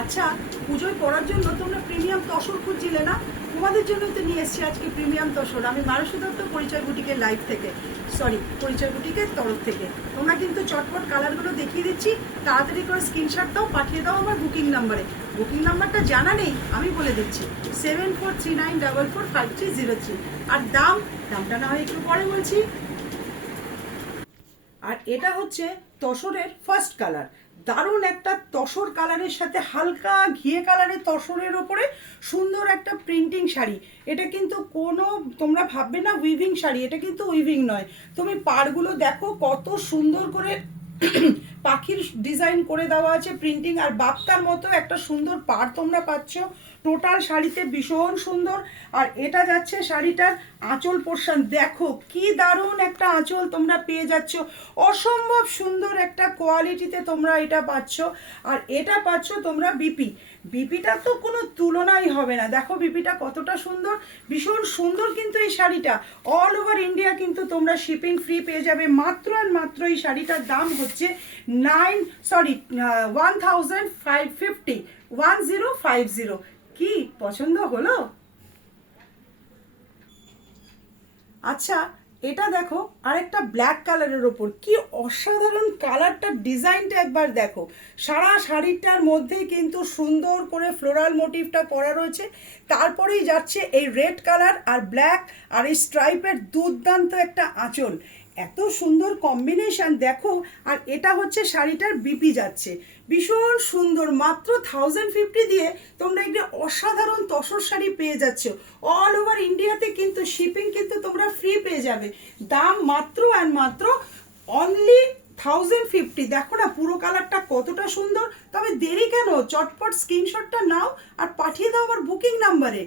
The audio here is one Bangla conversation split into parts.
আচ্ছা, পুজোয় পরার জন্য তোমরা প্রিমিয়াম তসর খুঁজছিলে না? তোমাদের জন্যই তো নিয়ে এসেছি আজকে প্রিমিয়াম তসর। আমি মানসী দত্ত, পরিচয় বুটিকের লাইভ থেকে, পরিচয় বুটিকের তরফ থেকে। তোমরা কিন্তু চটপট কালারগুলো দেখিয়ে দিচ্ছি, তাড়াতাড়ি করে স্ক্রিনশট দাও, পাঠিয়ে দাও আমার বুকিং নাম্বারে। বুকিং নাম্বারটা জানা নেই, আমি বলে দিচ্ছি 7439445303। আর দামটা না হয় একটু পরে বলছি। আর এটা হচ্ছে তসরের ফার্স্ট কালার, দারুণ একটা তসর কালারের সাথে হালকা ঘিয়ে কালারের তসরের ওপরে সুন্দর একটা প্রিন্টিং শাড়ি। এটা কিন্তু কোনো তোমরা ভাববে না উইভিং শাড়ি, এটা কিন্তু উইভিং নয়। তুমি পাড়গুলো দেখো কত সুন্দর করে পাখির ডিজাইন করে দেওয়া আছে প্রিন্টিং, আর বাপ্তার মতো একটা সুন্দর পাড় তোমরা পাচ্ছ। টোটাল শাড়িতে ভীষণ সুন্দর। আর এটা যাচ্ছে শাড়িটার আঁচল পোর্শন, দেখো কি দারুণ একটা আঁচল তোমরা পেয়ে যাচ্ছ। অসম্ভব সুন্দর একটা কোয়ালিটিতে তোমরা এটা পাচ্ছ। আর এটা পাচ্ছ তোমরা বিপিটা তো কোনো তুলনাই হবে না। দেখো বিপিটা কতটা সুন্দর, ভীষণ সুন্দর। কিন্তু এই শাড়িটা অল ওভার ইন্ডিয়া কিন্তু তোমরা শিপিং ফ্রি পেয়ে যাবে মাত্র আর মাত্র। এই শাড়িটার দাম হচ্ছে 1050 কি পছন্দ হলো? আচ্ছা, এটা দেখো আরেকটা ব্ল্যাক কালারের ওপর, কি অসাধারণ কালারটা, ডিজাইনটা একবার দেখো। সারা শাড়িটার মধ্যে কিন্তু সুন্দর করে ফ্লোরাল মোটিভটা করা রয়েছে। তারপরেই যাচ্ছে এই রেড কালার আর ব্ল্যাক আর এই স্ট্রাইপের দুর্দান্ত একটা আঁচল। এত সুন্দর কম্বিনেশন দেখো। আর এটা হচ্ছে শাড়িটার বিপি যাচ্ছে, ভীষণ সুন্দর। মাত্র 1050 দিয়ে তোমরা একটা অসাধারণ তসর শাড়ি পেয়ে যাচ্ছ। অল ওভার ইন্ডিয়াতে কিন্তু শিপিং কিন্তু তোমরা ফ্রি পেয়ে যাবে। দাম মাত্র আর মাত্র অনলি 1050। দেখো না পুরো কালারটা কতটা সুন্দর। তবে দেরি কেন, চটপট স্ক্রিনশটটা নাও আর পাঠিয়ে দাও আমার বুকিং নাম্বারে।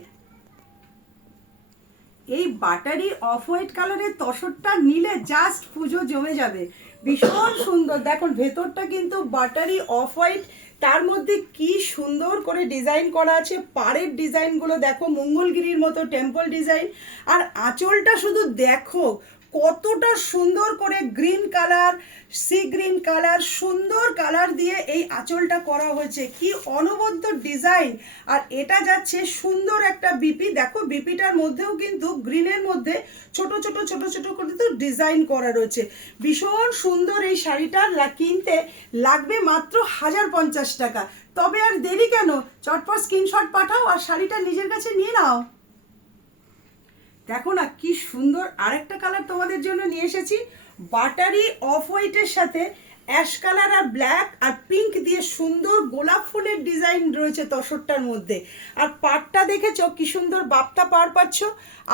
এই বাটারি অফ হোয়াইট কালারের তসরটা নিলে জাস্ট পুজো জমে যাবে, ভীষণ সুন্দর। দেখুন ভেতরটা কিন্তু বাটারি অফ হোয়াইট, তার মধ্যে কি সুন্দর করে ডিজাইন করা আছে। পাড়ের ডিজাইনগুলো দেখো, মঙ্গলগিরির মতো টেম্পল ডিজাইন। আর আঁচলটা শুধু দেখো কতটা সুন্দর করে green colour, sea green colour, সুন্দর কালার দিয়ে এই আঁচলটা করা হয়েছে। কি অনবদ্য ডিজাইন। আর এটা যাচ্ছে সুন্দর একটা বিপি, দেখো বিপিটার মধ্যেও কিন্তু গ্রিনের মধ্যে ছোট ছোট ছোট ছোট করে তো ডিজাইন করা রয়েছে। ভীষণ সুন্দর। এই শাড়িটা কিনতে লাগবে মাত্র 1050 টাকা। তবে আর দেরি কেন, চটপট স্ক্রিনশট পাঠাও আর শাড়িটা নিজের কাছে নিয়ে নাও। দেখো না কি সুন্দর আরেকটা কালার তোমাদের জন্য নিয়ে এসেছি, বাটারি অফ হোয়াইটের সাথে অ্যাশ কালার আর ব্ল্যাক আর পিঙ্ক দিয়ে সুন্দর গোলাপ ফুলের ডিজাইন রয়েছে তসরটার মধ্যে। আর পাড়টা দেখেছো কি সুন্দর বাপ্তা পাড় পাচ্ছ।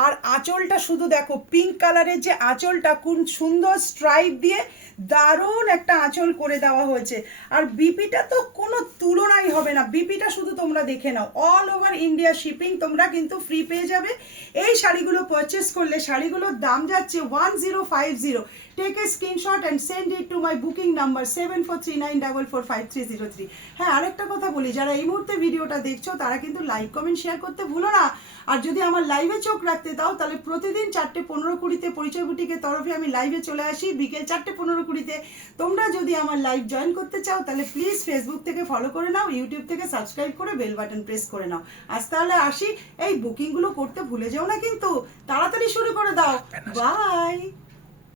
আর আঁচলটা শুধু দেখো, পিঙ্ক কালারের যে আঁচলটা, কোন সুন্দর স্ট্রাইপ দিয়ে দারুণ একটা আঁচল করে দেওয়া হয়েছে। আর বিপিটা তো কোনো তুলনাই হবে না, বিপিটা শুধু তোমরা দেখে নাও। অল ওভার ইন্ডিয়া শিপিং তোমরা কিন্তু ফ্রি পেয়ে যাবে। এই শাড়িগুলো পারচেস করলে শাড়িগুলোর দাম যাচ্ছে 1050। Take a screenshot and send it to my booking number 7439445303। হ্যাঁ, আরেকটা কথা বলি, যারা এই মুহূর্তে ভিডিওটা দেখছো তারা কিন্তু লাইক কমেন্ট শেয়ার করতে ভুলো না। আর যদি আমার লাইভে চোখ রাখতে দাও তাহলে প্রতিদিন 4:15-20 পরিচয় বুটিকের তরফে আমি লাইভে চলে আসি বিকেল 4:15-20। তোমরা যদি আমার লাইভ জয়েন করতে চাও তাহলে প্লিজ ফেসবুক থেকে ফলো করে নাও, ইউটিউব থেকে সাবস্ক্রাইব করে বেল বাটন প্রেস করে নাও। আজ তাহলে আসি, এই বুকিংগুলো করতে ভুলে যাও না কিন্তু, তাড়াতাড়ি শুরু করে দাও। বাই।